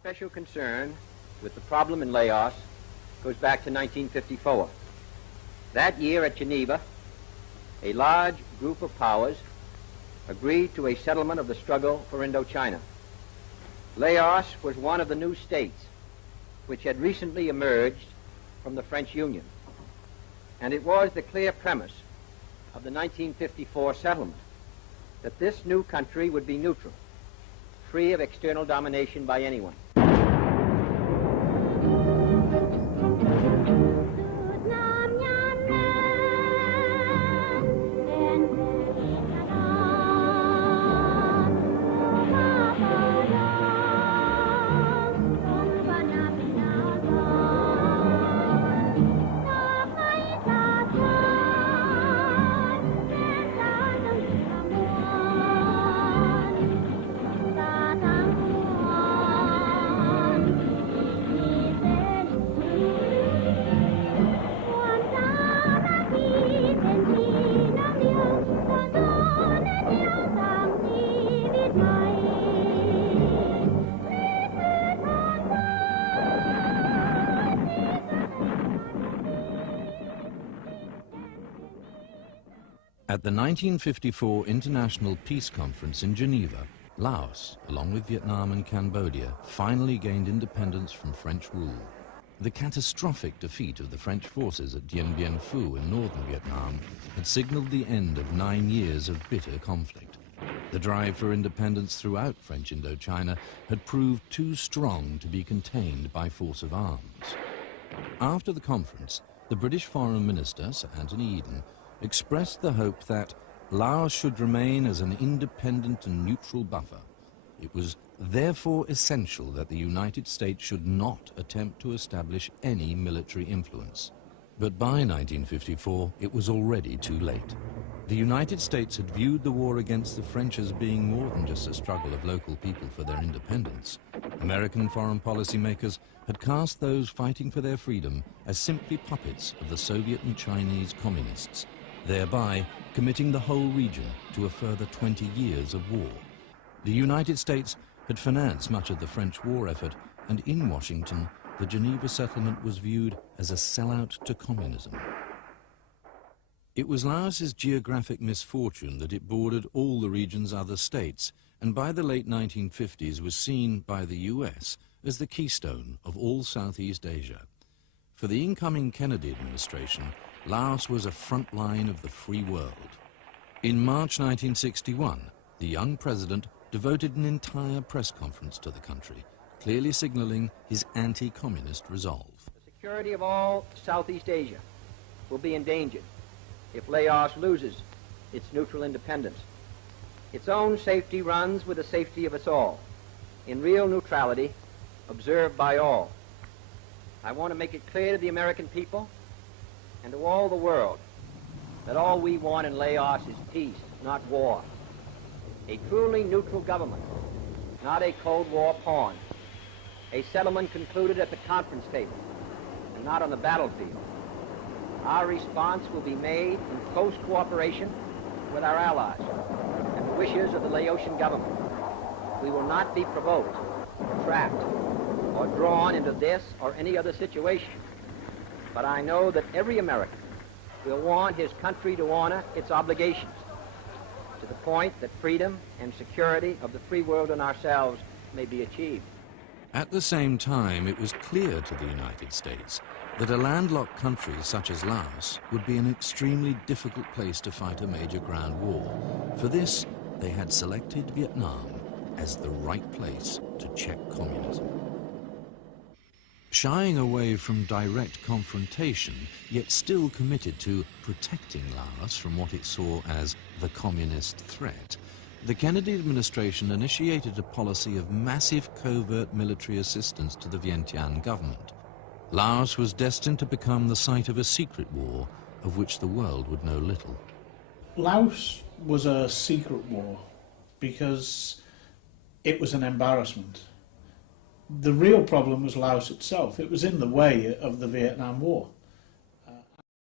special concern with the problem in Laos goes back to 1954. That year at Geneva, a large group of powers agreed to a settlement of the struggle for Indochina. Laos was one of the new states which had recently emerged from the French Union, and it was the clear premise of the 1954 settlement that this new country would be neutral, free of external domination by anyone. At the 1954 International Peace Conference in Geneva, Laos, along with Vietnam and Cambodia, finally gained independence from French rule. The catastrophic defeat of the French forces at Dien Bien Phu in northern Vietnam had signaled the end of 9 years of bitter conflict. The drive for independence throughout French Indochina had proved too strong to be contained by force of arms. After the conference, the British Foreign Minister, Sir Anthony Eden, expressed the hope that Laos should remain as an independent and neutral buffer. It was therefore essential that the United States should not attempt to establish any military influence. But by 1954, it was already too late. The United States had viewed the war against the French as being more than just a struggle of local people for their independence. American foreign policy makers had cast those fighting for their freedom as simply puppets of the Soviet and Chinese communists, thereby committing the whole region to a further 20 years of war. The United States had financed much of the French war effort, and in Washington, the Geneva settlement was viewed as a sellout to communism. It was Laos's geographic misfortune that it bordered all the region's other states, and by the late 1950s was seen by the US as the keystone of all Southeast Asia. For the incoming Kennedy administration, Laos was a front line of the free world. In March 1961, the young president devoted an entire press conference to the country, clearly signaling his anti-communist resolve. The security of all Southeast Asia will be endangered if Laos loses its neutral independence. Its own safety runs with the safety of us all, in real neutrality observed by all. I want to make it clear to the American people and to all the world that all we want in Laos is peace, not war. A truly neutral government, not a Cold War pawn. A settlement concluded at the conference table and not on the battlefield. Our response will be made in close cooperation with our allies and the wishes of the Laotian government. We will not be provoked, trapped, or drawn into this or any other situation. But I know that every American will want his country to honor its obligations to the point that freedom and security of the free world and ourselves may be achieved. At the same time, it was clear to the United States that a landlocked country such as Laos would be an extremely difficult place to fight a major ground war. For this, they had selected Vietnam as the right place to check communism. Shying away from direct confrontation, yet still committed to protecting Laos from what it saw as the communist threat, the Kennedy administration initiated a policy of massive covert military assistance to the Vientiane government. Laos was destined to become the site of a secret war of which the world would know little. Laos was a secret war because it was an embarrassment. The real problem was Laos itself. It was in the way of the Vietnam War.